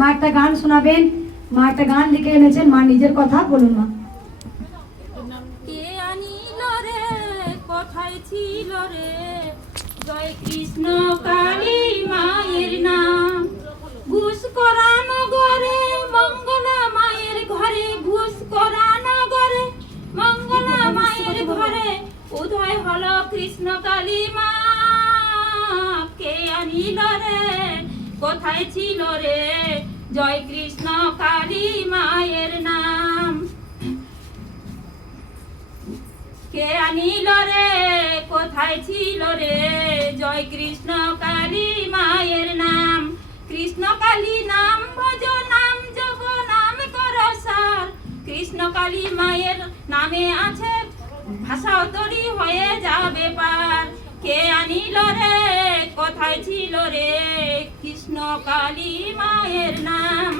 মা একটা গান শোনাবেন। মা একটা গান লিখে এনেছেন, মা নিজের কথা বলুন। মা কে আনিল রে, কোথায় ছিল রে, জয় কৃষ্ণ কালী মায়ের নাম। ঘুষ করানো ঘরে মঙ্গলা মায়ের ঘরে, ঘুষ করানো ঘরে মঙ্গলা মায়ের ঘরে, উদয় হলো কৃষ্ণ কালী মা। কে আনিল রে, কোথায় ছিল রে, জয় কৃষ্ণ কালী মায়ের নাম। কে আনিল রে, কোথায় ছিল রে, জয় কৃষ্ণ কালী মায়ের নাম। কৃষ্ণ কালী নাম ভজ, নাম জপ, নাম কর সার। কৃষ্ণ কালী মায়ের নামে আছে ভাষাও তরি হয়ে যাবে পার। কে আনিল রে, কোথায় ছিল রে, কৃষ্ণ কালী মায়ের নাম।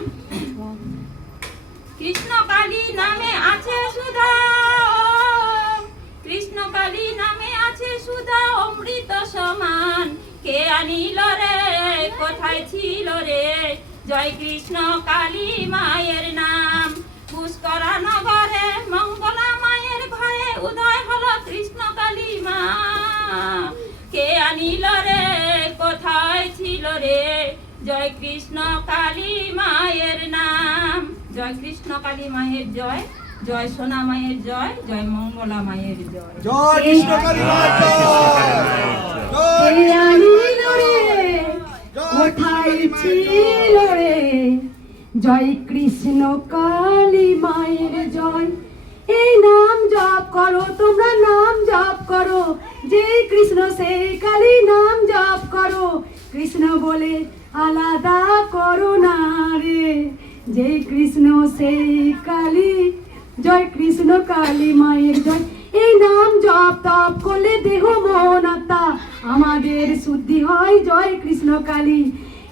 কৃষ্ণ কালী নামে আছে সুধা, কৃষ্ণ কালী নামে আছে সুধা অমৃত সমান। কে আনিল রে, কোথায় ছিল রে, জয় কৃষ্ণ কালী মায়ের নাম। পুষ্করা নগরে মঙ্গলা মায়ের ঘরে, উদয় হলো কৃষ্ণ কালী মা। কে আনিল রে, কোথায় ছিল রে, জয় কৃষ্ণ কালী মায়ের নাম। জয় কৃষ্ণ কালী মায়ের জয়, জয় সোনা মায়ের জয়, জয় মঙ্গলা মায়ের জয়। জয় কৃষ্ণ কালী মায়ের কে আনিল রে, কোথায় ছিল রে, জয় কৃষ্ণ কালী মায়ের জয়। এই নাম জপ করো তোমরা, নাম জপ করো, যে কৃষ্ণ সেই কালী, নাম জপ করো। কৃষ্ণ বলে আলাদা করো না রে, যে কৃষ্ণ সেই কালী, জয় কৃষ্ণ কালী মায়ের জয়। এই নাম জপ তপ করলে দেহ মন আত্মা আমাদের শুদ্ধি হয়, জয় কৃষ্ণ কালী।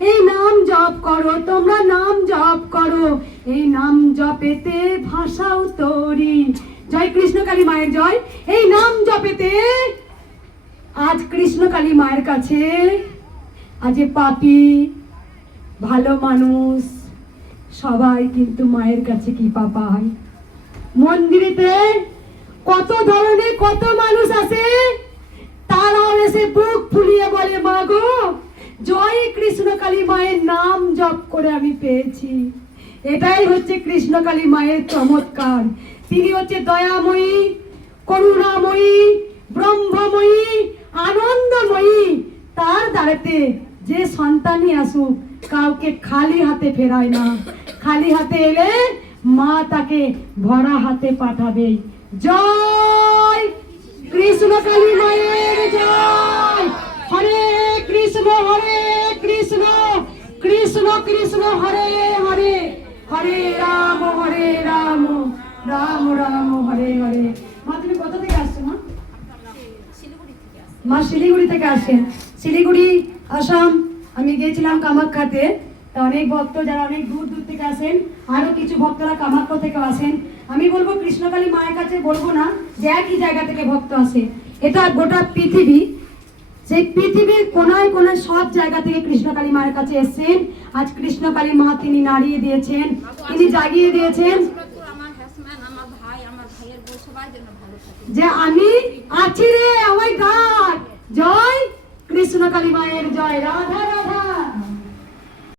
এই নাম জপ করো তোমরা, নাম জপ করো, এই নাম জপেতে ভাষাও তরি, জয় কৃষ্ণ কালী মায়ের জয়। এই নাম জপেতে আজ কৃষ্ণ কালী মায়ের কাছে, আজ পাপী ভালো মানুষ সবাই কিন্তু মায়ের কাছে কি পায়। মন্দিরেতে কত ধরনের কত মানুষ আসে, তারাও এসে বুক ফুলিয়ে বলে মা গো, জয় কৃষ্ণ কালী মায়ের নাম জপ করে আমি পেয়েছি। এটাই হচ্ছে কৃষ্ণ কালী মায়ের চমৎকার। তিনি হচ্ছে দয়াময়ী, করুণাময়ী, ব্রহ্মময়ী, আনন্দময়ী। তার দ্বারাতে যে সন্তানই আসুক কাউকে খালি হাতে ফেরায় না, খালি হাতে এলে মা তাকে ভরা হাতে পাঠাবে। জয় কৃষ্ণ কালী মায়ের জয়। হরে কৃষ্ণ কৃষ্ণ কৃষ্ণ হরে হরে, হরে রাম রাম রাম হরে হরে। মা তুমি কোথা থেকে আসছো মা? মা শিলিগুড়ি থেকে আসেন। শিলিগুড়ি আসাম আমি গিয়েছিলাম কামাখ্যাতে, তা অনেক ভক্ত যারা অনেক দূর দূর থেকে আসেন, আরো কিছু ভক্তরা কামাখ্যা থেকে আসেন। আমি বলবো কৃষ্ণকালী মায়ের কাছে বলবো না যে একই জায়গা থেকে ভক্ত আসে, এটা গোটা পৃথিবী। সেই পৃথিবীর কোনায় কোনায় সব জায়গা থেকে কৃষ্ণকালী মায়ের কাছে এসেছেন। আজ কৃষ্ণকালী মা তিনি নাড়িয়ে দিয়েছেন, তিনি জাগিয়ে দিয়েছেন যে আমি আছি রে, আমায় ডাক। জয় কৃষ্ণকালী মায়ের জয়। রাধা রাধা।